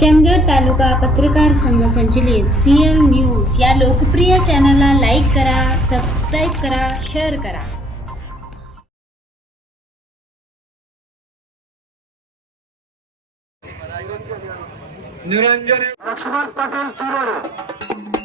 चंदगड तालुका पत्रकार संघ संचलित सीएल न्यूज या लोकप्रिय चॅनलला लाईक करा सबस्क्राईब करा शेअर करा. निरंजन लक्ष्मण पाटील तिरोडे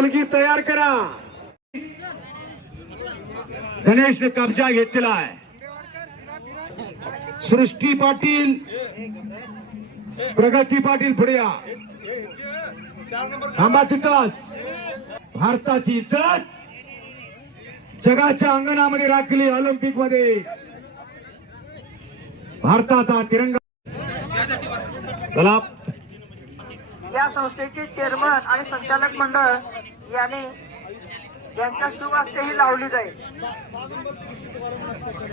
मुलगी तयार करा. गणेशने कब्जा घेतलेला आहे सृष्टी पाटील प्रगती पाटील पुढे या. थांबा तिथंच. भारताची इज्जत जगाच्या अंगणामध्ये राखली ऑलिम्पिकमध्ये. भारताचा तिरंगा. चला या संस्थेचे चेअरमन आणि संचालक मंडळ याने यांच्या शुभ हस्ते ही लावली जाईल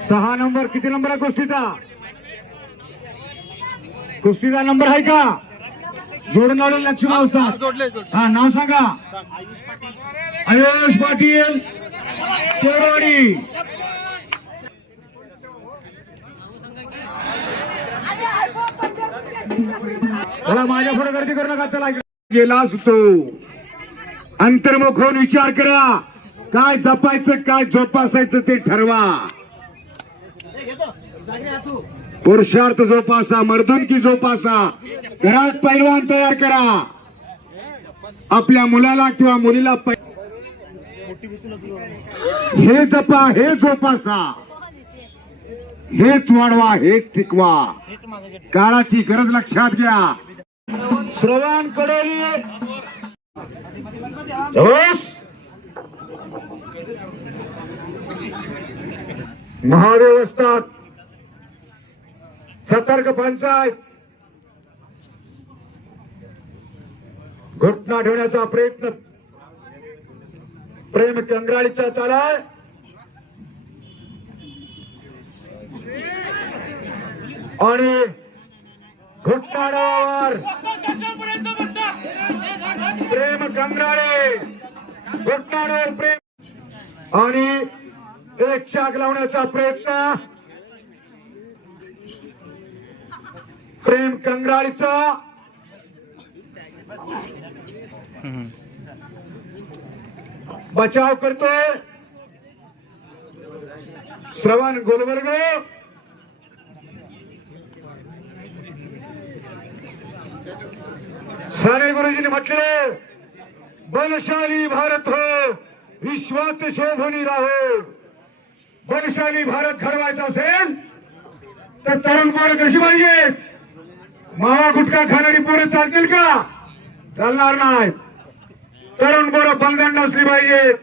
सहा नंबर किती नंबर आहे कुस्तीचा कुस्तीचा नंबर आहे का जोडून लावले लक्ष्मण असतात हा नाव सांगा आयुष पाटील तेरवाडी मला माझ्या पुढे गर्दी करू नका चला इकडे. तो अंतर्मुख होऊन विचार करा. काय जपायचं काय जोपासायचं ते ठरवा. पुरुषार्थ जोपासा मर्दनकी जोपासा. घरात पैलवान तयार करा. आपल्या मुलाला किंवा मुलीला पै- हे जपा हे जोपासा. हेच वाढवा हेच टिकवा. काळाची गरज लक्षात घ्या. श्रवण कडोली जोश. महादेव असतात। सतर्क पंचायत। घटना ठेवण्याचा प्रयत्न। प्रेम कंगराळीचा चालाय। आणि घुटणाडावर प्रेम घटनावर प्रेम आणि एक शाक लावण्याचा प्रयत्न. प्रेम कंगराळीचा. बचाव करतोय. श्रवण गोलवर्ग. साने गुरुजींनी म्हटले बलशाली भारत हो विश्वात शोभनी राहो. बलशाली भारत घडवायचा असेल तर तरुण पोरं कशी पाहिजे? मावा गुटखा खाणारी पोरं चालतील का? चालणार नाही. तरुण पोरं बलदंड असली पाहिजेत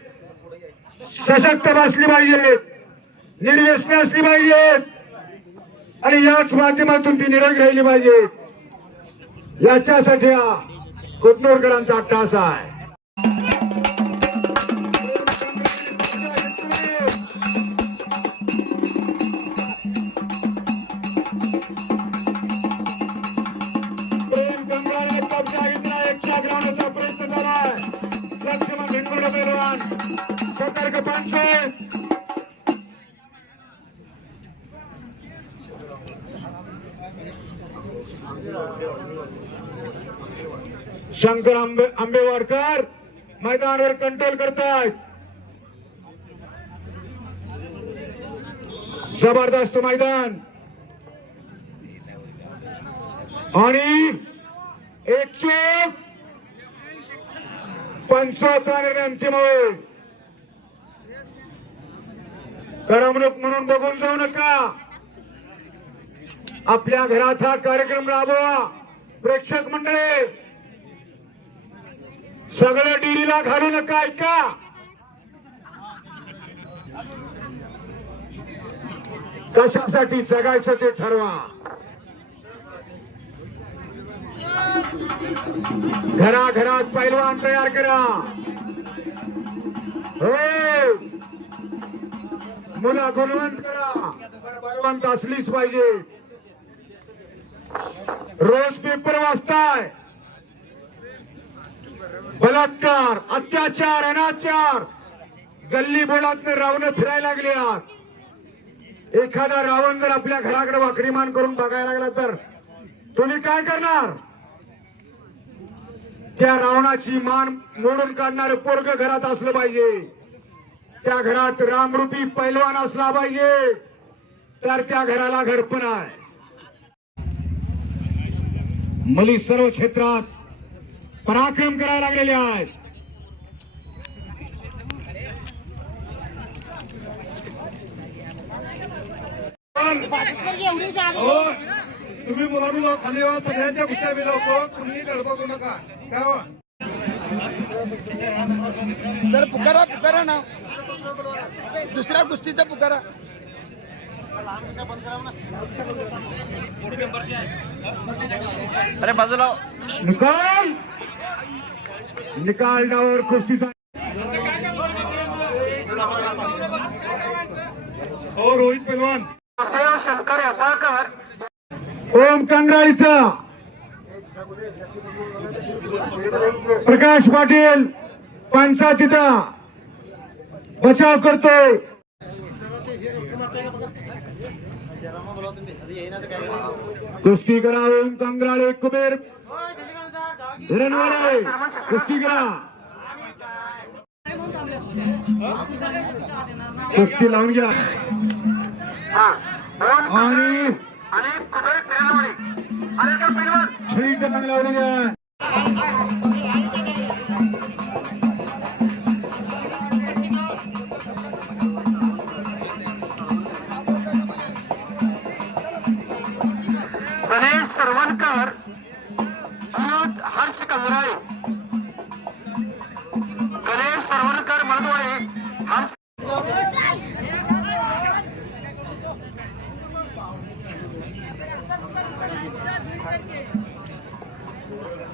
सशक्त असली पाहिजेत निर्व्यसन असली पाहिजेत आणि याच माध्यमातून ती निरोगी राहिली पाहिजेत याच्यासाठी हा अट्टा असा आहे. शंकर आंबे आंबेवाडकर मैदानावर कंट्रोल करतायत. जबरदस्त मैदान. आणि एकशे पंचाचा निर्णय अंतिम करमणूक म्हणून बघून जाऊ नका. आपल्या घरात हा कार्यक्रम राबवा. प्रेक्षक मंडळी सगळं डिरीला घालू नका ऐका. कशासाठी जगायचं ते ठरवा. घराघरात पैलवान तयार करा. हो. मुला गुणवंत करा. पैलवान असलीच पाहिजे. रोज पेपर वाचताय बलात्कार अत्याचार अनाचार. गल्ली बोलात रावण फिरायला लागले आज. एखादा रावण जर आपल्या घराकडे वाकडीमान करून बघायला लागला तर तुम्ही काय करणार? त्या रावणाची मान मोडून काढणारं पोरग घरात असलं पाहिजे. त्या घरात रामरूपी पैलवान असला पाहिजे. तर त्या घराला घरपण आहे. मुली सर्व क्षेत्रात पराक्रम करायला लागलेले आहेत. हो तुम्ही बोलावून खाली वा सगळ्यांच्या कुस्त्या बिलावतो तुम्ही गरबा करू नका. काय हो. सर पुकारा पुकारा ना. दुसऱ्या कुस्तीचा पुकारा. अरे बाजूला निकाल! निकाल डावर कुस्तीचा. हो रोहित पहलवान शंकर हेबाळकर ओम कंगाळीचा प्रकाश पाटील पंचायतीचा. बचाव करतोय. कुस्ती करा ओम कंगराळे कुबेर धरणवाडे कुस्ती करा कुस्ती लावून घ्या हा दोन आणि आणि कुबेर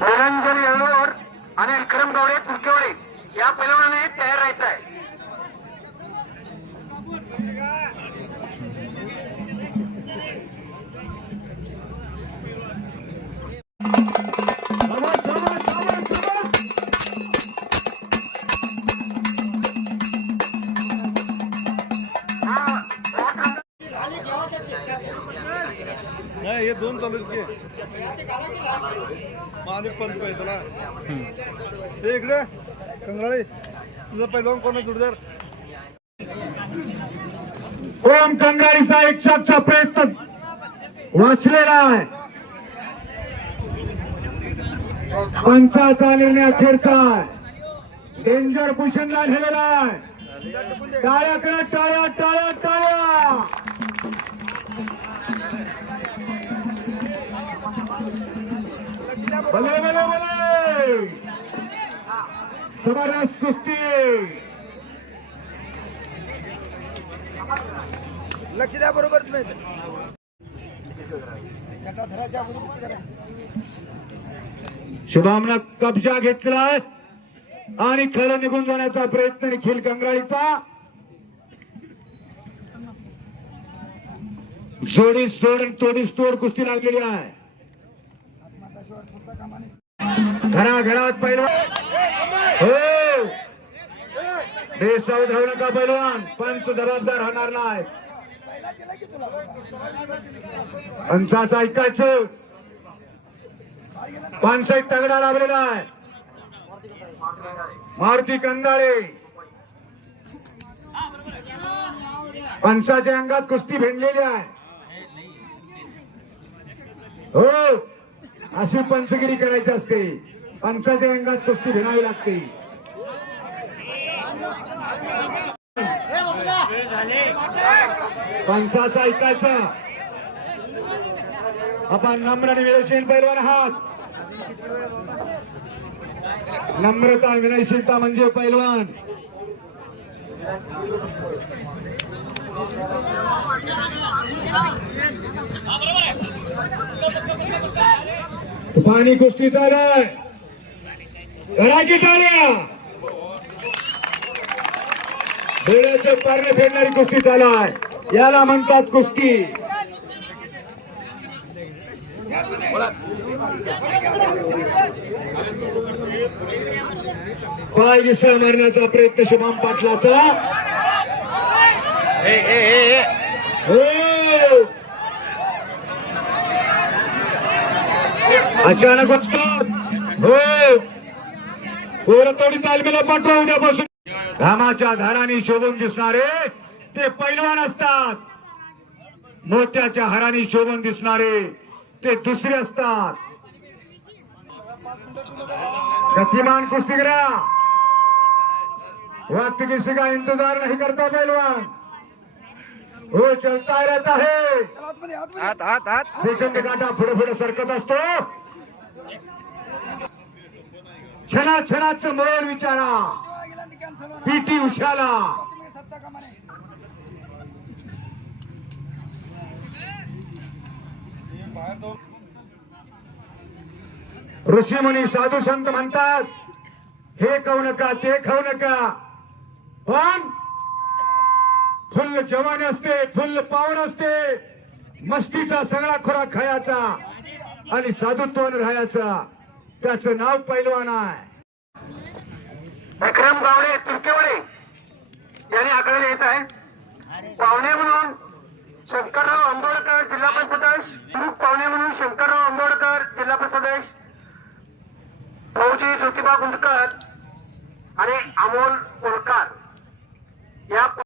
निरंजन येळूर आणि विक्रम गवडे तुटकेवडे या पैलवानाने तयार राहायचं आहे. नाही हे दोन चालू आहेत पंच पाहिजे तुला हे इकडे कंगराळे तुझं पैलवान कोण आहे जोडदार? ओम कंगाळीचा एक शॉटचा प्रयत्न वाचलेला आहे. पंचाचा निर्णय अखेरचा आहे. डेंजर पोझिशनला झालेला आहे. टाळ्या करा टाळ्या टाळ्या टाळ्या. भले भले भले. जबरदस्त कुस्ती लक्ष द्या बरोबर करा. शुभामनं कब्जा घेतलाय आणि खरं निघून जाण्याचा प्रयत्न निखिल कंगाळीचा जोडीस जोड आणि तोडीस तोड कुस्ती लागलेली आहे. घराघरात पैलवान. हो. बेसावध राहू नका पैलवान. पंच जबाबदार राहणार नाही पंचाचं ऐकायचं. पानसाई तगडा लाभलेला आहे. मारुती कंदाळे. पंचाच्या अंगात कुस्ती भेंडलेली आहे. हो. अशी पंचगिरी करायची असते. पंचाच्या अंगात कुस्ती भिडावी लागते. पंचाचा ऐकायचा. आपण नम्र आणि विनयशील पैलवान आहात. नम्रता विनयशीलता म्हणजे पैलवान. पाणी कुस्ती चालय की टाळ्या डोळ्याचे पारणे फेडणारी कुस्ती चालू आहे याला म्हणतात कुस्ती. पाय घिसा मारण्याचा प्रयत्न शुभम पाटलाचा हो अचानक हो कोरतोडी तालमीला पाठवा उद्यापासून घामाच्या धाराने शोभून दिसणारे ते पैलवान असतात. मोत्याच्या हाराने शोभून दिसणारे ते दुसरे असतात. गतिमान कुस्तीगिरा. वक्त किसी का इंतजार नहीं करता पहलवान वो चलता रहता है हात हात हात. सेकंद काटा पुढे पुढे सरकत असतो. क्षणा क्षणाचं मोल विचारा. पीटी उषाला. ऋषीमुनी साधू संत म्हणतात हे खाऊ नका ते खाऊ नका. पण फुल जवान असते फुल पावन असते मस्तीचा सगळा खुराक खायचा. आणि साधुत्वान राहायचा. त्याचं नाव पैलवान आहे. विक्रम गावडे तुर्केवाडे यांनी आकडे द्यायचा आहे. पाहुणे म्हणून शंकरराव आंबोडकर जिल्हा परिषदेश प्रमुख पाहुणे म्हणून शंकरराव आंबोडकर जिल्हा परिषदेश भाऊजी ज्योतिबा गुंडकर आणि अमोल कोलकार या